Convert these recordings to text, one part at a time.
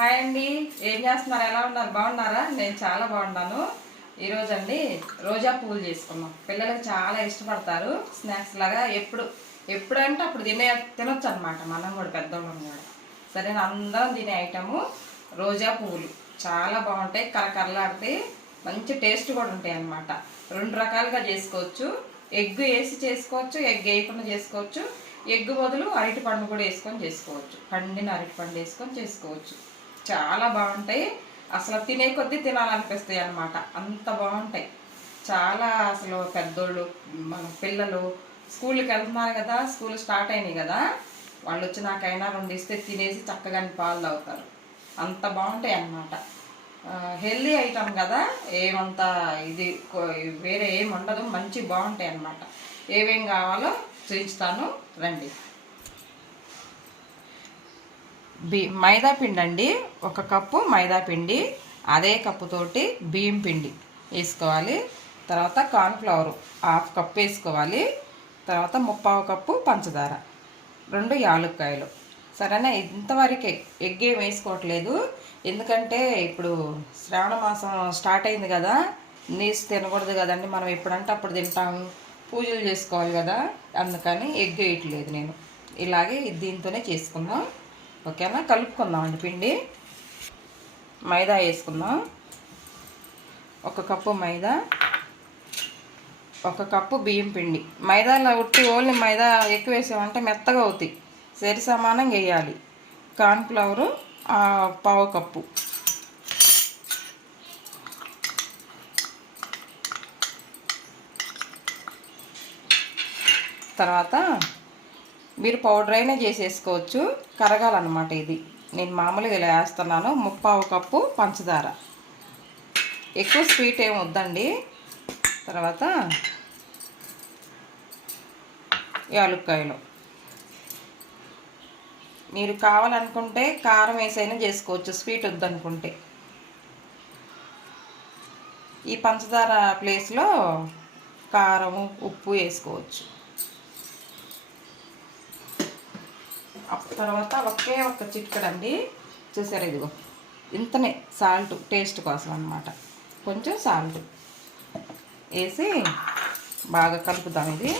Hi అండి, ఏం చేస్తున్నారు? ఎలా ఉన్నారు? బాగున్నారా? నేను చాలా బాగున్నాను. ఈరోజు అండి రోజా పువ్వులు చేసుకున్నాం. పిల్లలకి చాలా ఇష్టపడతారు. స్నాక్స్ లాగా ఎప్పుడంటే అప్పుడు తినొచ్చు అనమాట. మనం కూడా పెద్దవాళ్ళం కూడా సరేనా. అందరం తినే ఐటము రోజా పువ్వులు చాలా బాగుంటాయి. కరకరలాడితే మంచి టేస్ట్ కూడా ఉంటాయి అన్నమాట. రెండు రకాలుగా చేసుకోవచ్చు. ఎగ్ వేసి చేసుకోవచ్చు, ఎగ్ వేయకుండా చేసుకోవచ్చు. ఎగ్ బదులు అరటిపండు కూడా వేసుకొని చేసుకోవచ్చు. పండిన అరటిపండు వేసుకొని చేసుకోవచ్చు. చాలా బాగుంటాయి. అసలు తినే కొద్దీ తినాలనిపిస్తాయి అన్నమాట. అంత బాగుంటాయి. చాలా అసలు పెద్దోళ్ళు, మన పిల్లలు స్కూల్కి వెళ్తున్నారు కదా, స్కూల్ స్టార్ట్ అయినాయి కదా, వాళ్ళు వచ్చి నాకైనా రెండు ఇస్తే తినేసి చక్కగా పాలు తాగుతారు. అంత బాగుంటాయి అన్నమాట. హెల్దీ ఐటమ్ కదా, ఏమంత ఇది వేరే ఏమి ఉండదు. మంచి బాగుంటాయి అన్నమాట. ఏమేం కావాలో చూపిస్తాను రండి. మైదా పిండి అండి, 1 కప్పు మైదా పిండి, అదే కప్పుతోటి బియ్యం పిండి వేసుకోవాలి. తర్వాత కార్న్ఫ్లవర్ 1/2 కప్పు వేసుకోవాలి. తర్వాత 3/4 కప్పు పంచదార, 2 యాలక్కాయలు. సరేనా. ఇంతవరకే, ఎగ్ ఏం వేసుకోవట్లేదు. ఎందుకంటే ఇప్పుడు శ్రావణ మాసం స్టార్ట్ అయింది కదా, నీసు తినకూడదు కదండి. మనం ఎప్పుడంటే అప్పుడు తింటాము, పూజలు చేసుకోవాలి కదా, అందుకని ఎగ్ వేయట్లేదు నేను. ఇలాగే దీంతోనే చేసుకుందాం. ఓకేనా. కలుపుకుందాం అండి. పిండి మైదా వేసుకుందాం. 1 కప్పు మైదా, 1 కప్పు బియ్యం పిండి. మైదాలో ఉట్టి ఓన్లీ మైదా ఎక్కువ వేసామంటే మెత్తగా అవుతాయి. సరి సమానంగా వేయాలి. Cornflour 1/4 cup. తర్వాత మీరు పౌడర్ అయినా చేసేసుకోవచ్చు, కరగాలన్నమాట. ఇది నేను మామూలుగా ఇలా వేస్తున్నాను. 3/4 కప్పు పంచదార. ఎక్కువ స్వీట్ ఏమి వద్దండి. తర్వాత యాలక్కాయలు. మీరు కావాలనుకుంటే కారం వేసైనా చేసుకోవచ్చు, స్వీట్ వద్దనుకుంటే. ఈ పంచదార ప్లేస్లో కారము, ఉప్పు వేసుకోవచ్చు. తర్వాత ఒక్క చిటికెడండి, చూసారు ఇదిగో ఇంతనే సాల్ట్, టేస్ట్ కోసం అన్నమాట. కొంచెం సాల్ట్ వేసి బాగా కలుపుదాం. ఇది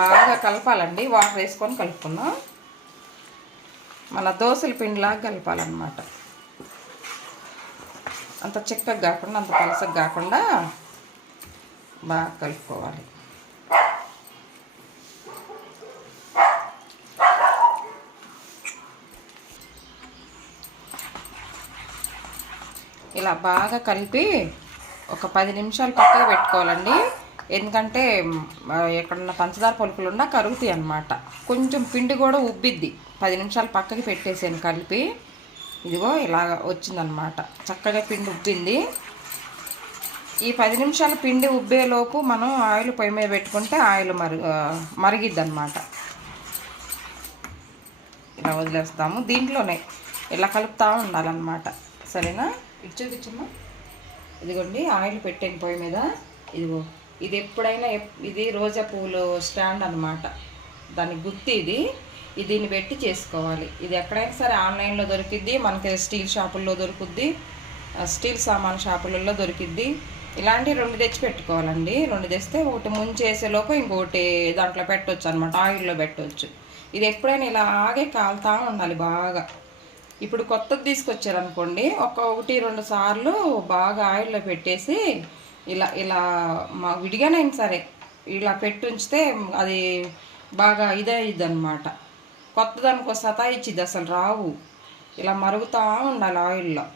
బాగా కలపాలండి. వాటర్ వేసుకొని కలుపుకుందాం. మన దోశల పిండిలాగా కలపాలన్నమాట. అంత చిక్కగా కాకుండా, అంత పలసగా కాకుండా బాగా కలుపుకోవాలి. ఇలా బాగా కలిపి ఒక 10 నిమిషాలు పక్కకు పెట్టుకోవాలండి. ఎందుకంటే ఎక్కడన్నా పంచదార పలుకులు ఉన్నా కరుగుతాయి అన్నమాట. కొంచెం పిండి కూడా ఉబ్బిద్ది. 10 నిమిషాలు పక్కకి పెట్టేసాను కలిపి. ఇదిగో ఇలాగ వచ్చిందనమాట. చక్కగా పిండి ఉబ్బింది. ఈ 10 నిమిషాలు పిండి ఉబ్బేలోపు మనం ఆయిల్ పొయ్యి మీద పెట్టుకుంటే ఆయిల్ మరిగిద్ది అనమాట. ఇలా వదిలేస్తాము. దీంట్లోనే ఇలా కలుపుతూ ఉండాలన్నమాట. సరేనా. ఇటు చూపించమ్మా. ఇదిగోండి ఆయిల్ పెట్టాను పొయ్యి మీద. ఇదిగో ఇది ఎప్పుడైనా ఇది రోజా పువ్వులు స్టాండ్ అనమాట. దాని గుత్తి ఇది. దీన్ని పెట్టి చేసుకోవాలి. ఇది ఎక్కడైనా సరే ఆన్లైన్లో దొరికిద్ది, మనకి స్టీల్ షాపుల్లో దొరుకుద్ది, స్టీల్ సామాన్ షాపులలో దొరికిద్ది. ఇలాంటి 2 తెచ్చి పెట్టుకోవాలండి. 2 తెస్తే ఒకటి ముంచేసేలోపు ఇంకొకటి దాంట్లో పెట్టవచ్చు అనమాట, ఆయిల్లో పెట్టవచ్చు. ఇది ఎప్పుడైనా ఇలాగే కాలుతూ ఉండాలి బాగా. ఇప్పుడు కొత్తది తీసుకొచ్చారనుకోండి, 1-2 సార్లు బాగా ఆయిల్లో పెట్టేసి ఇలా విడిగానైనా సరే ఇలా పెట్టి ఉంచితే అది బాగా ఇదైద్ది అనమాట. కొత్తదానికో సతాయిచ్చిద్ది, అసలు రావు. ఇలా మరుగుతూ ఉండాలి ఆయిల్లో.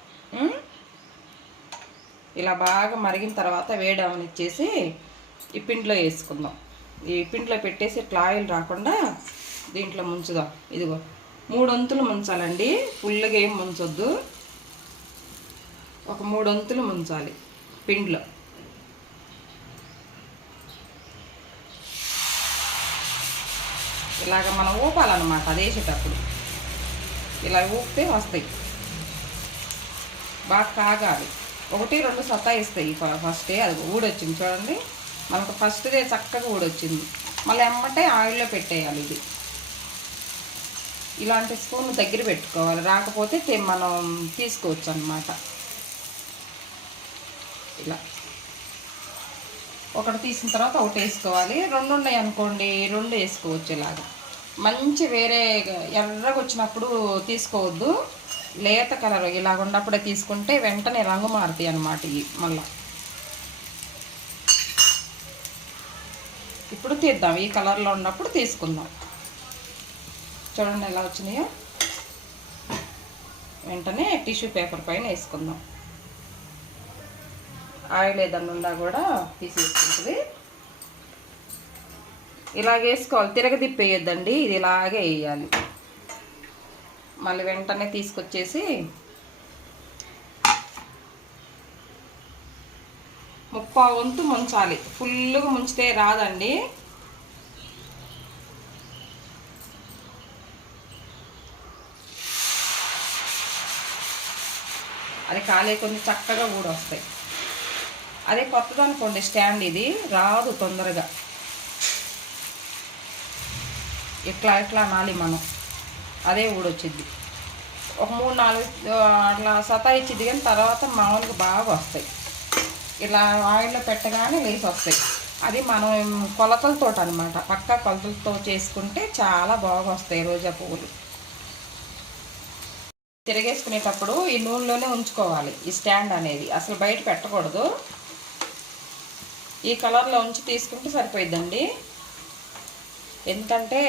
ఇలా బాగా మరిగిన తర్వాత వేడవనిచ్చేసి ఈ పిండిలో వేసుకుందాం. ఈ పిండిలో పెట్టేసి ఇట్లా ఆయిల్ రాకుండా దీంట్లో ముంచుదాం. ఇదిగో 3 వంతులు ముంచాలండి. ఫుల్గా ఏం ముంచొద్దు. ఒక 3 వంతులు ముంచాలి పిండిలో. ఇలాగ మనం ఊపాలన్నమాట. అది వేసేటప్పుడు ఇలా ఊపితే వస్తాయి. బాగా కాగాలి. 1-2 సత్తా ఇస్తాయి. ఫస్టే అది ఊడొచ్చింది చూడండి. మనకు ఫస్ట్దే చక్కగా ఊడొచ్చింది. మళ్ళీ ఎమ్మటే ఆయిల్లో పెట్టేయాలి. ఇది ఇలాంటి స్పూన్ దగ్గర పెట్టుకోవాలి, రాకపోతే మనం తీసుకోవచ్చు అన్నమాట. ఇలా ఒకటి తీసిన తర్వాత ఒకటి వేసుకోవాలి. 2 ఉన్నాయి అనుకోండి, 2 వేసుకోవచ్చు. ఇలాగ మంచి వేరే ఎర్రగా వచ్చినప్పుడు తీసుకోవద్దు, లేత కలర్ ఇలాగ ఉన్నప్పుడే తీసుకుంటే వెంటనే రంగు మారుతాయి అన్నమాట. ఇవి మళ్ళీ ఇప్పుడు తీద్దాం, ఈ కలర్లో ఉన్నప్పుడు తీసుకుందాం. చూడండి ఎలా వచ్చినాయో. వెంటనే టిష్యూ పేపర్ పైన వేసుకుందాం. ఆయిల్ ఏదన్నా ఉందా కూడా తీసేసుకుంటుంది. ఇలాగ వేసుకోవాలి, తిరగదిప్పేయొద్దండి, ఇది ఇలాగే వేయాలి. మళ్ళీ వెంటనే తీసుకొచ్చేసి 30 వంతు ముంచాలి. ఫుల్గా ముంచితే రాదండి. అది కాలే కొన్ని చక్కగా కూడా వస్తాయి. అదే కొత్తది అనుకోండి స్టాండ్, ఇది రాదు తొందరగా. ఇట్లా అనాలి మనం, అదే ఊడొచ్చింది. ఒక 3-4 అట్లా సతాయిచ్చిద్ది, కానీ తర్వాత మామూలుగా బాగా వస్తాయి. ఇలా ఆయిల్లో పెట్టగానే లేసి వస్తాయి. అది మనం కొలతలతో అనమాట, పక్కా కొలతలతో చేసుకుంటే చాలా బాగా వస్తాయి రోజా పువ్వులు. తిరిగేసుకునేటప్పుడు ఈ నూనెలోనే ఉంచుకోవాలి ఈ స్టాండ్ అనేది, అసలు బయట పెట్టకూడదు. ఈ కలర్లో ఉంచి తీసుకుంటే సరిపోయిద్దండి. ఎందుకంటే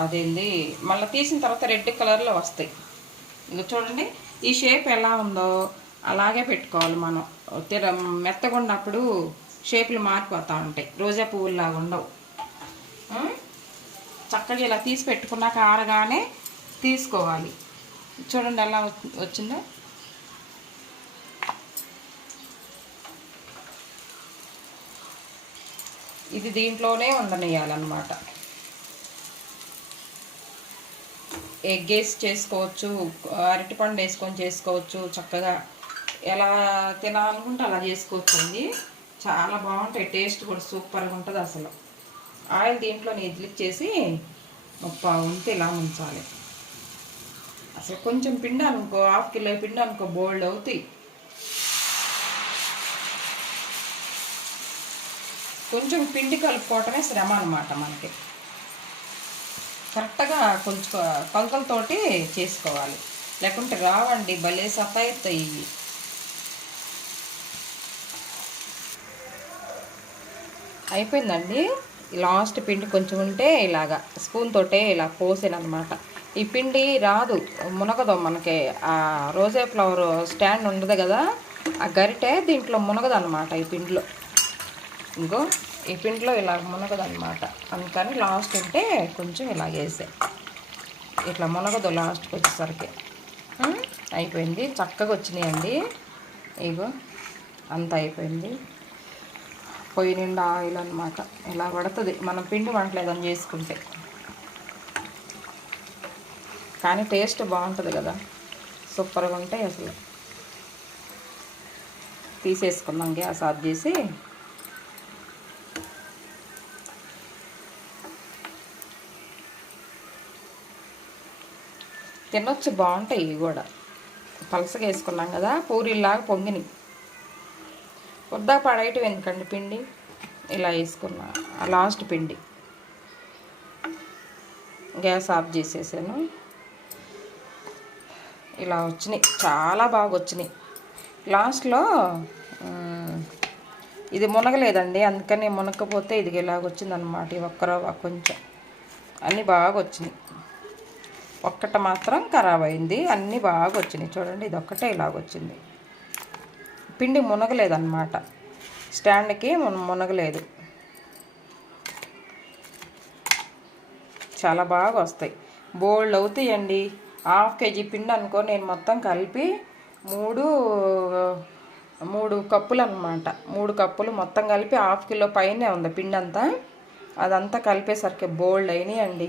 అదేంది మళ్ళీ తీసిన తర్వాత రెడ్ కలర్లో వస్తాయి. ఇక చూడండి ఈ షేప్ ఎలా ఉందో అలాగే పెట్టుకోవాలి మనం. మెత్తగా ఉన్నప్పుడు షేపులు మారిపోతూ ఉంటాయి, రోజా పువ్వుల్లాగా ఉండవు. చక్కగా ఇలా తీసి పెట్టుకున్నాక ఆరగానే తీసుకోవాలి. చూడండి ఎలా వచ్చిందో. ఇది దీంట్లోనే ఉండనియాలన్నమాట. ఎగ్ వేసి చేసుకోవచ్చు, అరటిపండు వేసుకొని చేసుకోవచ్చు. చక్కగా ఎలా తినాలనుకుంటే అలా చేసుకోవచ్చు అండి. చాలా బాగుంటాయి, టేస్ట్ కూడా సూపర్గా ఉంటుంది అసలు. ఆయిల్ దీంట్లోనే ఇడ్లిచ్చేసి 30 వంతు ఇలా ఉంచాలి. అసలు కొంచెం పిండి అనుకో, 1/2 కిలో పిండి అనుకో, బోల్డ్ అవుతాయి. కొంచెం పిండి కలుపుకోవటమే శ్రమ అనమాట మనకి. కరెక్ట్గా కొంచెం కొలతలతోటి చేసుకోవాలి, లేకుంటే రావండి, భలే సతాయిస్తాయి ఇవి. అయిపోయిందండి. లాస్ట్ పిండి కొంచెం ఉంటే ఇలాగా స్పూన్ తోటే ఇలా పోసానమాట. ఈ పిండి రాదు, మునగదు మనకి. ఆ రోజా ఫ్లవర్ స్టాండ్ ఉండదు కదా, ఆ గరిటె దీంట్లో మునగదు అనమాట. ఈ పిండిలో ఇంకో ఈ పిండిలో ఇలా మునగదు అనమాట. అందుకని లాస్ట్ ఉంటే కొంచెం ఇలాగేసే, ఇట్లా మునగదు లాస్ట్కి వచ్చేసరికి. అయిపోయింది, చక్కగా వచ్చినాయండి. ఇగో అంత అయిపోయింది. పొయ్యి నిండా ఆయిల్ అనమాట. ఇలా పడుతుంది మనం పిండి వంటలేదని చేసుకుంటే. కానీ టేస్ట్ బాగుంటుంది కదా, సూపర్గా ఉంటాయి అసలు. తీసేసుకుందాం, గ్యాస్ ఆఫ్ చేసి. తినొచ్చు, బాగుంటాయి ఇవి కూడా. పలసగా వేసుకున్నాం కదా, పూరీలాగా పొంగిని. వద్దా పడేయటం ఎందుకండి పిండి, ఇలా వేసుకున్నా లాస్ట్ పిండి. గ్యాస్ ఆఫ్ చేసేసాను. ఇలా వచ్చినాయి, చాలా బాగా వచ్చినాయి. లాస్ట్లో ఇది మునగలేదండి, అందుకని మునగకపోతే ఇది ఇలాగొచ్చిందనమాట. ఈ ఒక్కరవ్వ కొంచెం, అన్నీ బాగా వచ్చినాయి. ఒక్కటి మాత్రం ఖరాబ్ అయింది, అన్నీ బాగా వచ్చినాయి. చూడండి ఇది ఒక్కటే ఇలాగొచ్చింది. పిండి మునగలేదన్నమాట, స్టాండ్కి మునగలేదు. చాలా బాగా వస్తాయి, బోల్డ్ అవుతాయండి. 1/2 కేజీ పిండి అనుకో, నేను మొత్తం కలిపి 3 కప్పులు అనమాట. 3 కప్పులు మొత్తం కలిపి 1/2 కిలో పైనే ఉంది పిండి అంతా. అదంతా కలిపేసరికి బోల్డ్ అయినాయి అండి.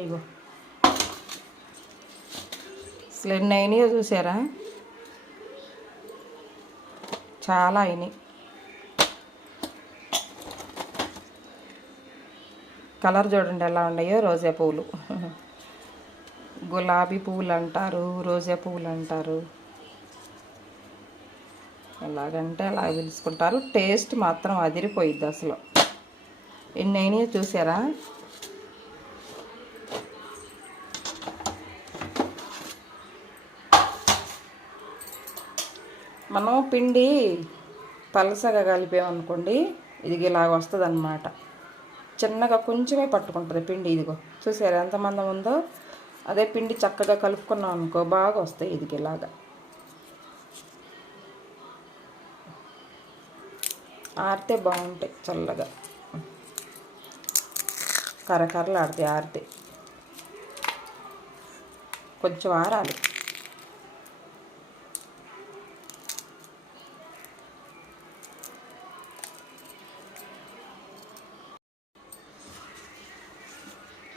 ఇగో అసలు ఎన్ని అయినాయో చూసారా, చాలా అయినాయి. కలర్ చూడండి ఎలా ఉన్నాయో రోజా పువ్వులు. గులాబీ పువ్వులు అంటారు, రోజా పువ్వులు అంటారు, ఎలాగంటే అలా పిలుచుకుంటారు. టేస్ట్ మాత్రం అదిరిపోయిద్ది అసలు. ఎన్నైనా చూసారా? మనం పిండి పలసగా కలిపామనుకోండి, ఇది ఇలాగ వస్తుంది అన్నమాట. చిన్నగా కొంచెమే పట్టుకుంటుంది పిండి. ఇదిగో చూసారా ఎంత మందం ఉందో. అదే పిండి చక్కగా కలుపుకున్నాం అనుకో బాగా వస్తాయి ఇది ఇలాగా. ఆరితే బాగుంటాయి, చల్లగా కరకరలు ఆడతాయి ఆరితే. కొంచెం ఆరాలి.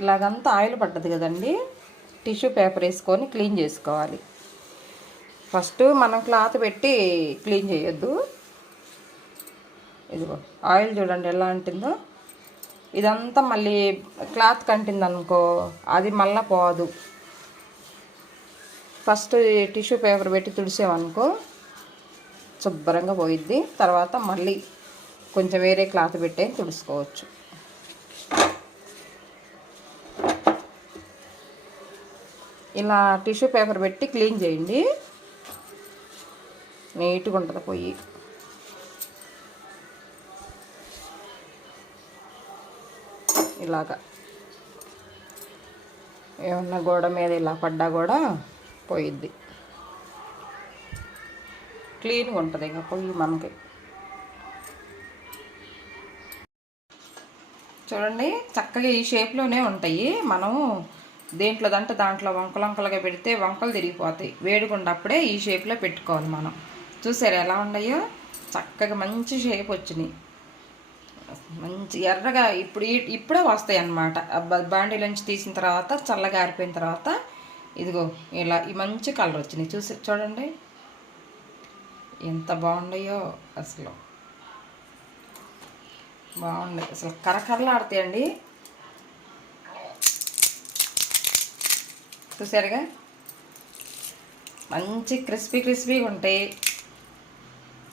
ఇలాగంతా ఆయిల్ పడ్డది కదండి, టిష్యూ పేపర్ వేసుకొని క్లీన్ చేసుకోవాలి. ఫస్ట్ మనం క్లాత్ పెట్టి క్లీన్ చేయొద్దు. ఇదిగో ఆయిల్ చూడండి ఎలా అంటుందో. ఇదంతా మళ్ళీ క్లాత్ కంటింది అనుకో అది మళ్ళీ పోదు. ఫస్ట్ టిష్యూ పేపర్ పెట్టి తుడిసామనుకో శుభ్రంగా పోయిద్ది. తర్వాత మళ్ళీ కొంచెం వేరే క్లాత్ పెట్టే తుడుచుకోవచ్చు. ఇలా టిష్యూ పేపర్ పెట్టి క్లీన్ చేయండి, నీట్గా ఉంటుంది పొయ్యి. ఇలాగా ఏమన్నా గోడ మీద ఇలా పడ్డా కూడా పోయిద్ది. క్లీన్గా ఉంటుంది ఇంకా పొయ్యి మనకి. చూడండి చక్కగా ఈ షేప్లోనే ఉంటాయి. మనం దేంట్లో దాంట్లో వంకలుగా పెడితే వంకలు తిరిగిపోతాయి. వేడిగుండప్పుడే ఈ షేప్లో పెట్టుకోవాలి మనం. చూసారు ఎలా ఉన్నాయో, చక్కగా మంచి షేప్ వచ్చినాయి. మంచి ఎర్రగా ఇప్పుడే వస్తాయి అన్నమాట. బాండీలోంచి తీసిన తర్వాత చల్లగా ఆరిపోయిన తర్వాత ఇదిగో ఇలా ఈ మంచి కలర్ వచ్చినాయి. చూడండి ఎంత బాగున్నాయో అసలు. బాగున్నాయి అసలు, కరకరలాడతాయండి. చూసారుగా మంచి క్రిస్పీగా ఉంటాయి,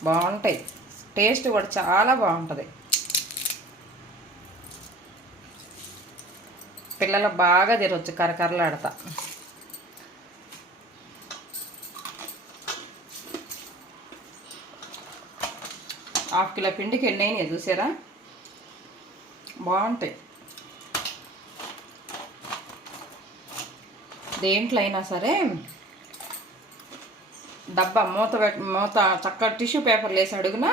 బాగుంటాయి. టేస్ట్ కూడా చాలా బాగుంటుంది. పిల్లలు బాగా తినవచ్చు కరకరలాడతా. హాఫ్ కిలో పిండికి ఎన్ని అయినాయి చూసారా? బాగుంటాయి. దేంట్లో అయినా సరే డబ్బా మూత చక్కగా టిష్యూ పేపర్లు వేసి అడుగున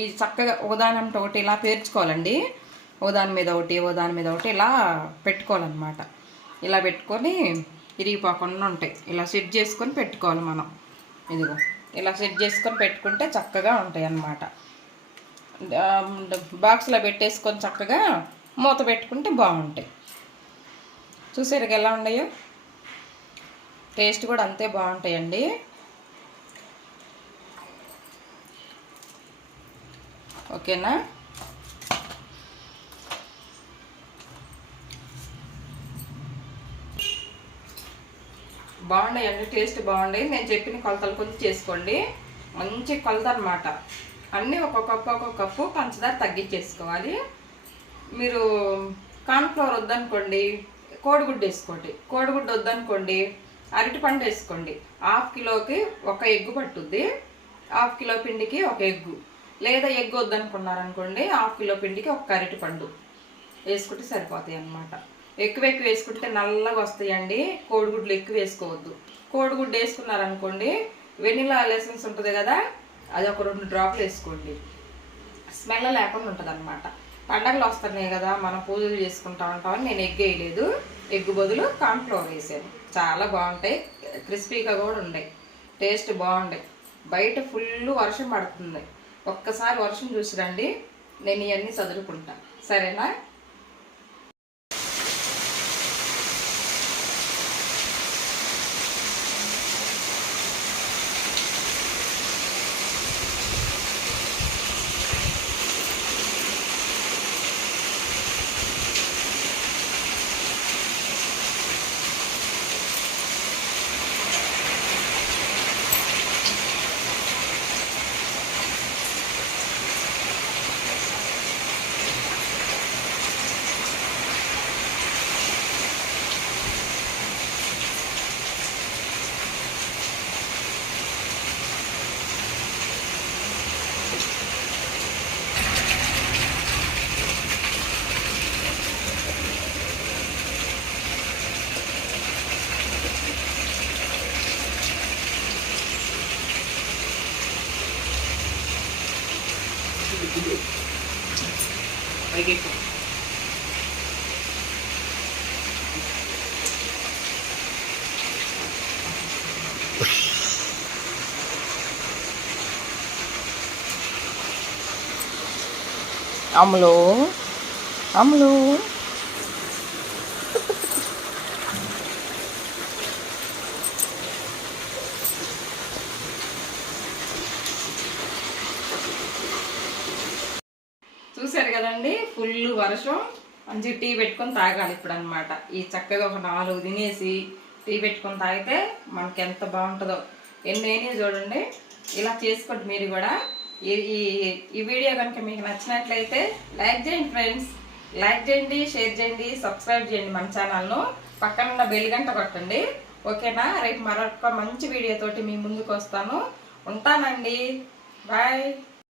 ఈ చక్కగా ఒకదానంటే ఒకటి ఇలా పేర్చుకోవాలండి. ఓదాని మీద ఒకటి ఇలా పెట్టుకోవాలన్నమాట. ఇలా పెట్టుకొని ఇరిగిపోకుండా ఉంటాయి. ఇలా సెట్ చేసుకొని పెట్టుకోవాలి మనం. ఇదిగో ఇలా సెట్ చేసుకొని పెట్టుకుంటే చక్కగా ఉంటాయి అన్నమాట. బాక్స్లో పెట్టేసుకొని చక్కగా మూత పెట్టుకుంటే బాగుంటాయి. చూసారు ఎలా ఉన్నాయో? టేస్ట్ కూడా అంతే బాగుంటాయండి. ఓకేనా? బాగున్నాయండి, టేస్ట్ బాగుంటాయి. నేను చెప్పిన కొలతలు కొంచెం చేసుకోండి. మంచి కొలత అన్నమాట. అన్నీ ఒక్కొక్క కప్పు పంచదార తగ్గించేసుకోవాలి. మీరు కార్న్ఫ్లవర్ వద్దనుకోండి కోడిగుడ్డు వేసుకోండి. కోడిగుడ్డు వద్దనుకోండి అరటిపండు వేసుకోండి. హాఫ్ కిలోకి ఒక ఎగ్గు పట్టుద్ది. హాఫ్ కిలో పిండికి ఒక ఎగ్గు. లేదా ఎగ్గు వద్దనుకున్నారనుకోండి హాఫ్ కిలో పిండికి ఒక అరటిపండు వేసుకుంటే సరిపోతాయి అన్నమాట. ఎక్కువ వేసుకుంటే నల్లగా వస్తాయండి. కోడిగుడ్లు ఎక్కువ వేసుకోవద్దు. కోడిగుడ్డు వేసుకున్నారనుకోండి వెనిలా ఎసెన్స్ ఉంటుంది కదా, అది ఒక 2 డ్రాప్లు వేసుకోండి. స్మెల్ లేకుండా ఉంటుంది అన్నమాట. పండగలు వస్తున్నాయి కదా, మనం పూజలు చేసుకుంటా ఉంటామని నేను ఎగ్ వేయలేదు. ఎగ్ బదులు కార్న్ఫ్లవర్ వేసాను. చాలా బాగుంటాయి, క్రిస్పీగా కూడా ఉంటాయి, టేస్ట్ బాగుంటాయి. బయట ఫుల్ వర్షం పడుతుంది. ఒక్కసారి వర్షం చూసి రండి, నేను ఇవన్నీ చదువుకుంటా. సరేనా? అమ్ములు అమ్ములు చూసారు కదండి, ఫుల్ వర్షం. మంచి టీ పెట్టుకొని తాగాలి ఇప్పుడు అనమాట. ఈ చక్కగా ఒక 4 తినేసి టీ పెట్టుకొని తాగితే మనకి ఎంత బాగుంటుందో. ఎన్నైనా చూడండి, ఇలా చేసుకోండి మీరు కూడా. ఈ వీడియో కనుక మీకు నచ్చినట్లయితే లైక్ చేయండి ఫ్రెండ్స్, లైక్ చేయండి, షేర్ చేయండి, సబ్స్క్రైబ్ చేయండి మన ఛానల్ను. పక్కన ఉన్న బెల్ గంట కొట్టండి. ఓకేనా? రేపు మరొక మంచి వీడియోతోటి మీ ముందుకు వస్తాను. ఉంటానండి. బాయ్.